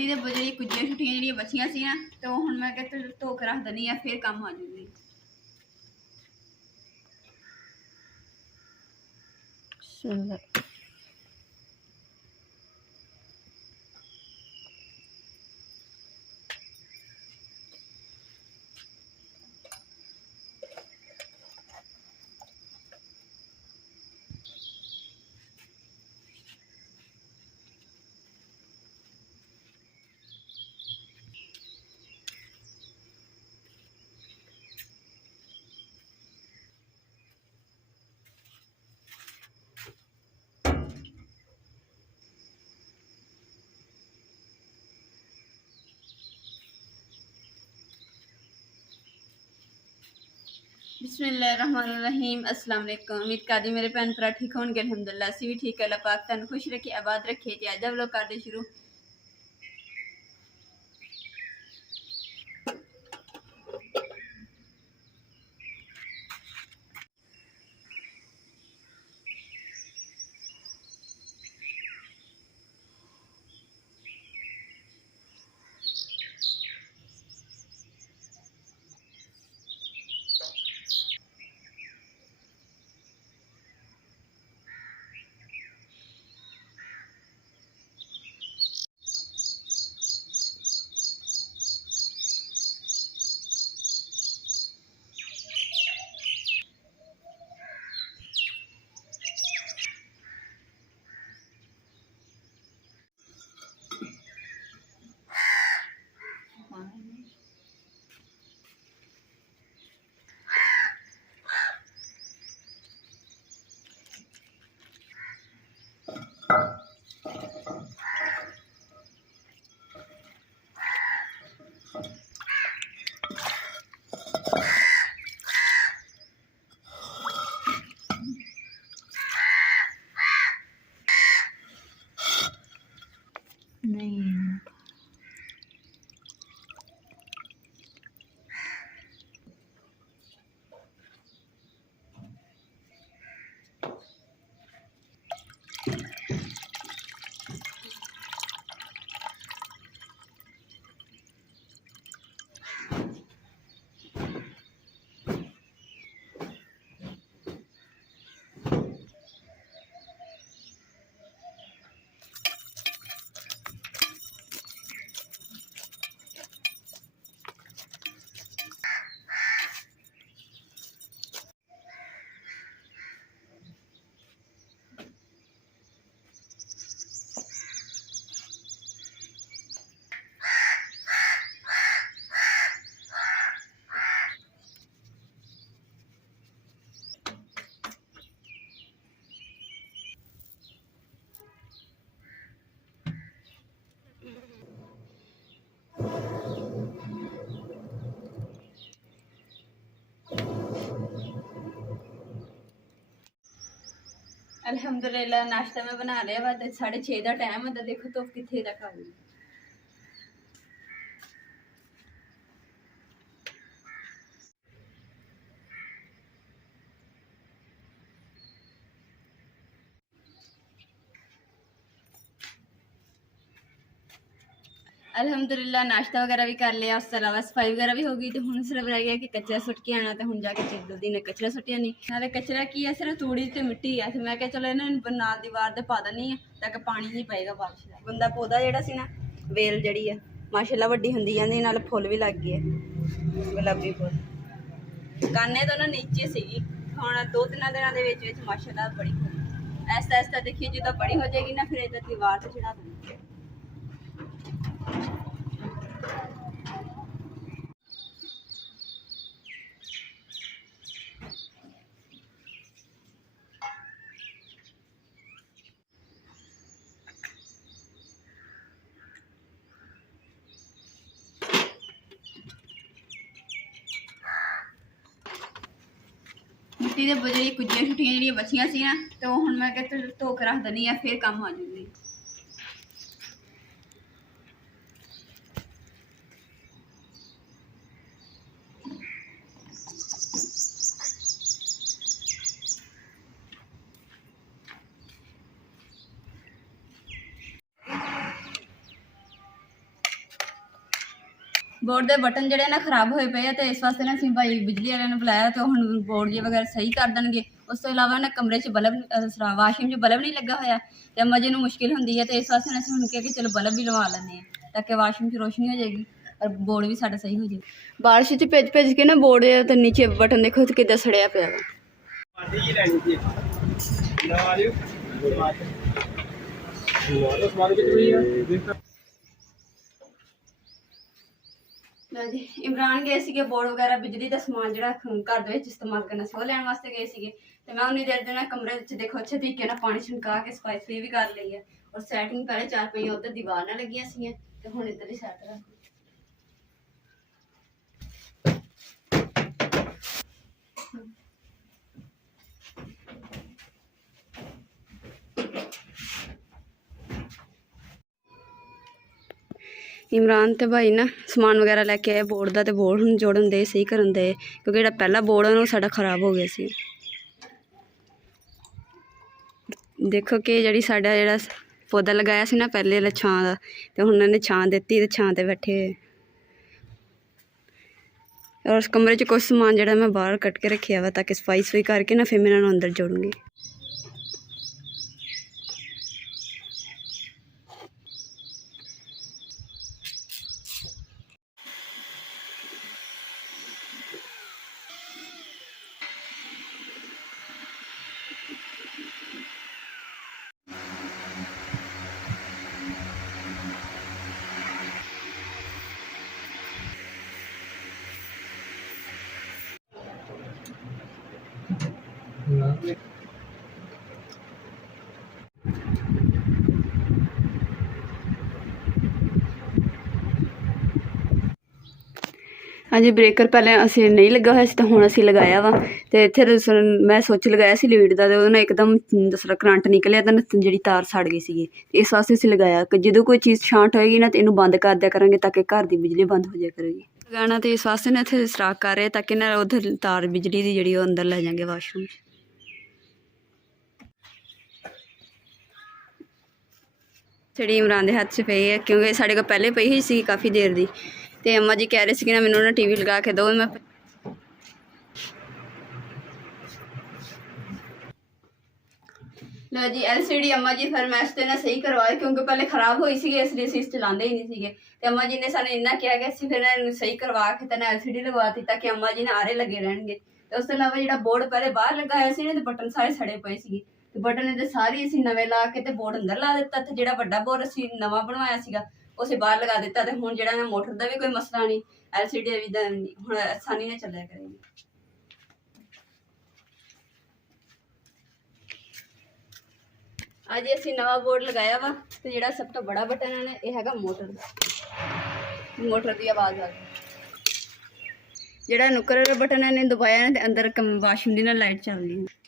मिट्टी के बजे कुछ छुट्टियां जी बचिया सी ना, तो हुण मैं कहते धो के रख दनी फिर काम आ जूगी। बिस्मिल्लाहिर्रहमानिर्रहीम। अस्सलाम वालेकुम। उम्मीद करदी मेरे भैन भरा ठीक होणगे। अल्हम्दुलिल्लाह असीं भी ठीक। अल्लाह पाक तुहानूं खुश रखे, आबाद रखे। ते अज हम लोग करदे शुरू। अल्हम्दुलिल्लाह नाश्ता मैं बना लिया वा। 6:30 का टाइम होता, देखो धुप्प कितने तक आ गई। अल्हम्दुलिल्लाह नाश्ता वगैरह भी कर लिया, उसके अलावा सफाई वगैरह भी हो गई। तो हूँ सिर्फ रह गया कि कचरा सुट के आना। तो हूँ जाके जल्दी ने कचरा सुटिया नहीं, नाले कचरा की है सिर्फ तूड़ी तो मिट्टी है। तो मैं क्या चलो इन्होंने नाल दीवार से पा देनी है ताकि पानी नहीं पाएगा बारिश का। बंदा पौधा जोड़ा सी ना, वेल जी है माशाल्लाह वड्डी होंदी जांदी, नाले फुल भी लग गए गुलाबी फुल। काने तो ना नीचे सी, हुण 2-3 दिनों के माशाल्लाह बड़ी होगी। ऐसा ऐसा देखिए जो बड़ी हो जाएगी ना, फिर इधर दीवार से चढ़ा दूँगी। मिट्टी के बजे कुछ छुट्टियां जी बचिया सी ना, तो हुण मैं कहते धो के रख दनी फिर काम आ जूगी। ਬੋਰਡ ਦੇ ਬਟਨ ਜਿਹੜੇ ਨਾ ਖਰਾਬ ਹੋਏ ਪਏ ਆ ਤੇ ਇਸ ਵਾਸਤੇ ਨਾ ਅਸੀਂ ਭਾਈ ਬਿਜਲੀ ਵਾਲਿਆਂ ਨੂੰ ਬੁਲਾਇਆ ਤੇ ਹੁਣ ਬੋਰਡ ਜੇ ਵਗੈਰਾ ਸਹੀ ਕਰ ਦੇਣਗੇ। ਉਸ ਤੋਂ ਇਲਾਵਾ ਨਾ ਕਮਰੇ 'ਚ ਬਲਬ ਵਾਸ਼ਰੂਮ 'ਚ ਬਲਬ ਨਹੀਂ ਲੱਗਾ ਹੋਇਆ ਤੇ ਅੰਮਾ ਜੀ ਨੂੰ ਮੁਸ਼ਕਿਲ ਹੁੰਦੀ ਹੈ ਤੇ ਇਸ ਵਾਸਤੇ ਅਸੀਂ ਹੁਣ ਕਿਹਾ ਕਿ ਚਲੋ ਬਲਬ ਵੀ ਲਵਾ ਲੈਂਦੇ ਹਾਂ ਤਾਂ ਕਿ ਵਾਸ਼ਰੂਮ 'ਚ ਰੋਸ਼ਨੀ ਹੋ ਜਾਏਗੀ ਔਰ ਬੋਰਡ ਵੀ ਸਾਡਾ ਸਹੀ ਹੋ ਜਾਏ। ਬਾਰਿਸ਼ 'ਚ ਭਿੱਜ ਭਿੱਜ ਕੇ ਨਾ ਬੋਰਡ ਤੇ ਨੀਚੇ ਬਟਨ ਦੇਖੋ ਕਿੱਦਾਂ ਸੜਿਆ ਪਿਆ ਵਾ। ਜੀ ਇਮਰਾਨ ਗਏ ਸੀਗੇ ਬੋਰਡ ਵਗੈਰਾ ਬਿਜਲੀ ਦਾ ਸਮਾਨ ਜਿਹੜਾ ਘਰ ਦੇ ਵਿੱਚ ਇਸਤੇਮਾਲ ਕਰਨਾ ਸੀ ਉਹ ਲੈਣ ਵਾਸਤੇ ਗਏ ਸੀਗੇ ਤੇ ਮੈਂ ਉਨੀ ਦੇਰ ਦੇ ਨਾਲ ਕਮਰੇ ਵਿੱਚ ਦੇਖੋ ਅੱਛੇ ਤਰੀਕੇ ਨਾਲ ਪਾਣੀ ਛਿਣਕਾ ਕੇ ਸਫਾਈ ਸੁਫਾਈ ਵੀ ਕਰ ਲਈ ਹੈ ਔਰ ਸੈਟਿੰਗ ਪਹਿਲੇ 4 ਪਈਆਂ ਉੱਧਰ ਦੀਵਾਰ ਨਾਲ ਲੱਗੀਆਂ ਸੀਗੀਆਂ ਤੇ ਹੁਣ ਇੱਧਰ ਹੀ ਸੈਟ ਰੱਖ। इमरान ते भाई ना समान वगैरह लैके आए बोर्ड का, तो बोर्ड हम जोड़न दे सही करन दे क्योंकि जो पहला बोर्ड है वो साडा खराब हो गया सी। देखो कि जी साडा जिहड़ा पौधा लगाया सी ना पहले छां दा ते हुण इन्हें छां दित्ती ते छां ते बैठे और उस कमरे च कुछ समान जिहड़ा मैं बाहर कट के रखिया वा ताकि सफाई सफाई करके ना फिर मैं इन्हां नूं अंदर जोड़ूंगी। हाँ जी ब्रेकर पहले असी नहीं लगा हुआ तो हुण असी लगाया वा ते इत्थे मैं सुच लगाया सी लीड दा ते ओहदे नाल एकदम दूसरा करंट निकलिया ते जिहड़ी तार सड़ गई सी। इस वास्ते असी लगाया कि जो कोई चीज़ शार्ट होएगी ना तो इनू बंद कर दिया करांगे ताकि घर की बिजली बंद हो जाया करेगी। लगाना तो इस वास्ते ना इत्थे सराख कर रहे ताकि ना उधर तार बिजली की जिहड़ी अंदर लै जाएंगे वाशरूम च। छड़ी इमरान के हाथ च पई है क्योंकि साढ़े को पहले पई ही सी काफ़ी देर दी ते अम्मा जी कह रहे थे ना मैनू ना टीवी लगा के दो। मैं लो जी LCD अम्मा जी फरमाइश ते ना सही करवाए क्योंकि पहले खराब हुई सी इसलिए असीं चलाते ही नहीं सीगे ते अम्मा जी ने सानू इन्ना किया कि असीं फिर इन्हूं सही करवा के ते ना LCD लगवाती ताकि अम्मा जी ने आरे लगे रहणगे। ते उस तो इलावा जिहड़ा बोर्ड पहले बाहर लगा होया सी ना ते बटन सारे सड़े पए सीगे ते बटन इहदे सारे असीं नवें ला के ते बोर्ड अंदर ला दित्ता ते जिहड़ा वड्डा बोर्ड असीं नवां बनवाया सीगा उसे बाहर लगा दिता ते हुण जिहड़ा मोटर दा भी कोई मसला नहीं LCD भी हुण आसानी नाल चलिया करेगी। अज असीं नवा बोर्ड लगाया वा तो जिहड़ा सब तो बड़ा बटन है ना यह हैगा मोटर दा। मोटर की आवाज़ आ गई जिहड़ा नुक्कर बटन है दबाया ना ते अंदर वाशरूम दी ना लाइट चल रही है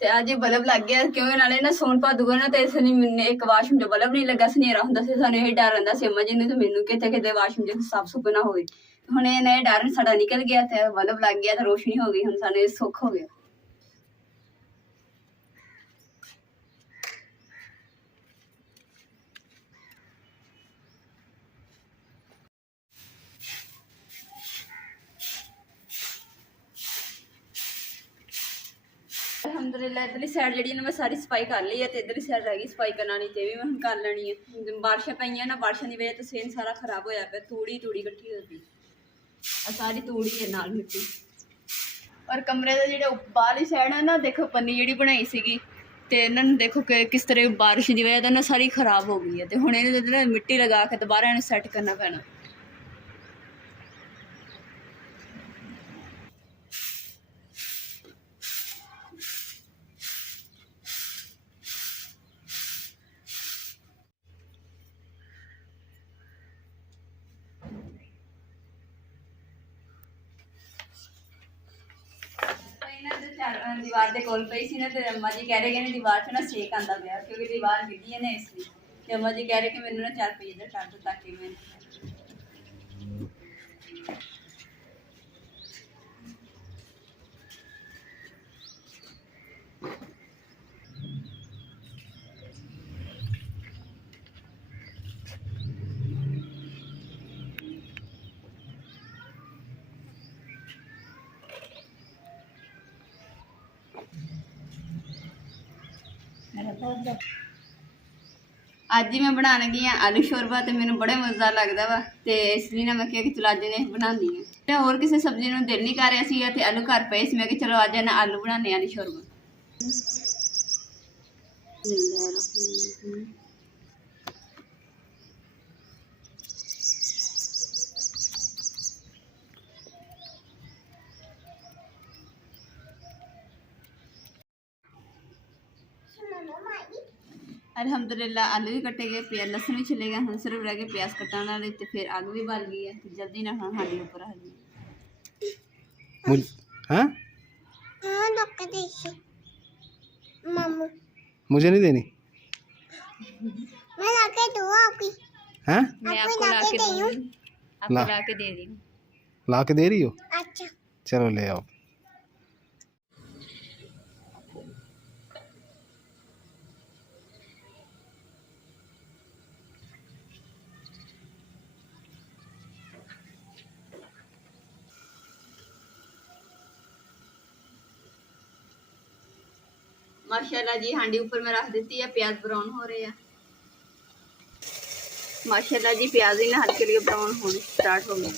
ते अज बल्ब लग गया क्योंकि नाले ना सोन भादूगा ना तो इसलिए एक वाशरूम च बल्ब नहीं लगा सनेरा हुंदा सी सानू यही डर रहिंदा सी अम्मा जी नूं ते मैनूं किते वाशरूम च साफ सुफ ना होवे। हुण इह डर साडा निकल गया ते बल्ब लग गया तो रोशनी हो गई हुण सानू सुख हो गया। अलहमदुलिल्लाह इधरली साइड जी मैं सारी सफाई कर ली है तो इधरली साइड रह गई सफाई करनी तो भी मैं हम कर लेनी है। बारिशें पईयां ना बारिशों की वजह तो सेन सारा खराब होया पे तूड़ी तूड़ी कट्ठी हो गई सारी तूड़ी है नाल मिट्टी। और कमरे का जो बाहरली साइड है ना देखो पन्नी जी बनाई सीगी तो इन्होंने देखो कि किस तरह बारिश की वजह तो ना सारी खराब हो गई है तो हुण इन्हें मिट्टी लगा के दोबारा इन्हें सैट करना पैना। दीवार के कोल पई सी ना तो अम्मा जी कह रहे कि दीवार से ना सेक आता पाया क्योंकि दीवार गिरी है ना इसलिए तो अम्मा जी कह रहे कि मैनू ना 4 पेज का कर दो ताकि मैं ਅੱਜ ਹੀ ਮੈਂ ਬਣਾਉਣ ਲੱਗੀ ਆ ਆਲੂ ਸ਼ੋਰਬਾ ਤੇ ਮੈਨੂੰ ਬੜਾ ਮਜ਼ਾ ਲੱਗਦਾ ਵਾ ਤੇ ਇਸ ਲਈ ਨਾ ਮੈਂ ਕਿਹਾ ਕਿ ਚਲੋ ਅੱਜ ਨੇ ਬਣਾਉਂਦੀ ਆ ਤੇ ਹੋਰ ਕਿਸੇ ਸਬਜ਼ੀ ਨੂੰ ਦਿਲ ਨਹੀਂ ਕਰ ਰਿਹਾ ਸੀ ਤੇ ਆਲੂ ਘਰ ਪਏ ਸੀ ਮੈਂ ਕਿ ਚਲੋ ਅੱਜ ਨਾ ਆਲੂ ਬਣਾਉਂਦੇ ਆ ਆਲੂ ਸ਼ੋਰਬਾ। अलहमदुलिल्ला आलू भी कटे गए, प्याज लसन भी छिले गए, हम सिर्फ रह गए प्याज कटाने वाले तो फिर आग भी बाल गई है तो जल्दी ना हम हांडी ऊपर आ गई। हाँ मुझे नहीं देनी, मैं लाके दूँ आपकी। हाँ मैं आपको लाके दूंगी, आपको लाके दे रही हूँ। ला के दे रही हो? अच्छा चलो ले आओ। माशाल्लाह जी हांडी ऊपर मैं रख देती है, प्याज ब्राउन हो रहे हैं। माशाल्लाह जी प्याज ही ना हल्के लिए ब्राउन होने स्टार्ट हो गए।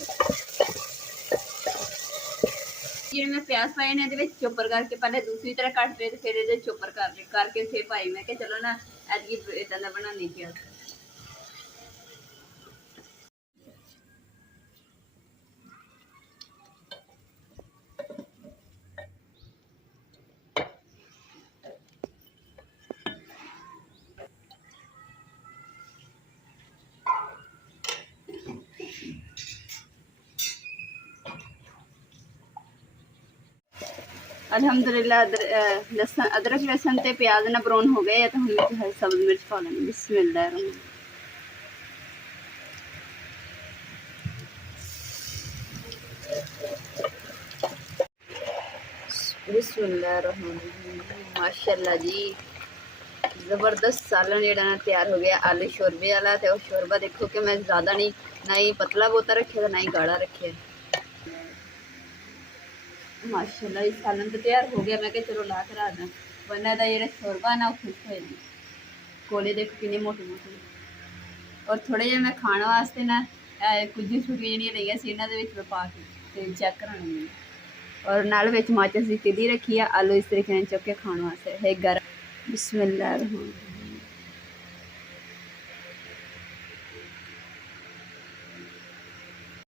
जिन्हें मैं प्याज पाए ने ਇਹਦੇ ਵਿੱਚ ਚੋਪਰ ਕਰਕੇ पहले दूसरी तरह ਕੱਟ पे ਤੇ ਫਿਰ ਇਹਦੇ ਚੋਪਰ करके फिर पाई मैं कि चलो ना ਐਤਕੀ ਇਦਾਂ ਦਾ ਬਣਾਉਣੀ ਪਿਆਜ਼। अल्हम्दुलिल्लाह अदरक लहसुन ते प्याज ना ब्राउन हो गए तो हम सब्ज मिर्च पा लेंगे। बिस्मिल्लाह माशाल्लाह जी ज़बरदस्त सालन जेड़ा ना तैयार हो गया आलू शोरबे वाला। तो शोरबा देखो कि मैं ज़्यादा नहीं ना ही पतला बोता रखे ना ही गाढ़ा रखे। माशाल्लाह इस सालन तो तैयार हो गया। मैं क्या चलो ला कर आना वरना जो शोरबा ना खुश हो जाए। कोले देखो कितने मोटे मोटे और थोड़े जे मैं खाने वास्ते ना कुछ छुट्टियां जी रही सी इन्होंने पा के चेक कराने और नाल विच माचिस की तिली रखी है। आलू इस तरीके चुक के खाने वास्ते है गर्म। बिस्मिल्लाह।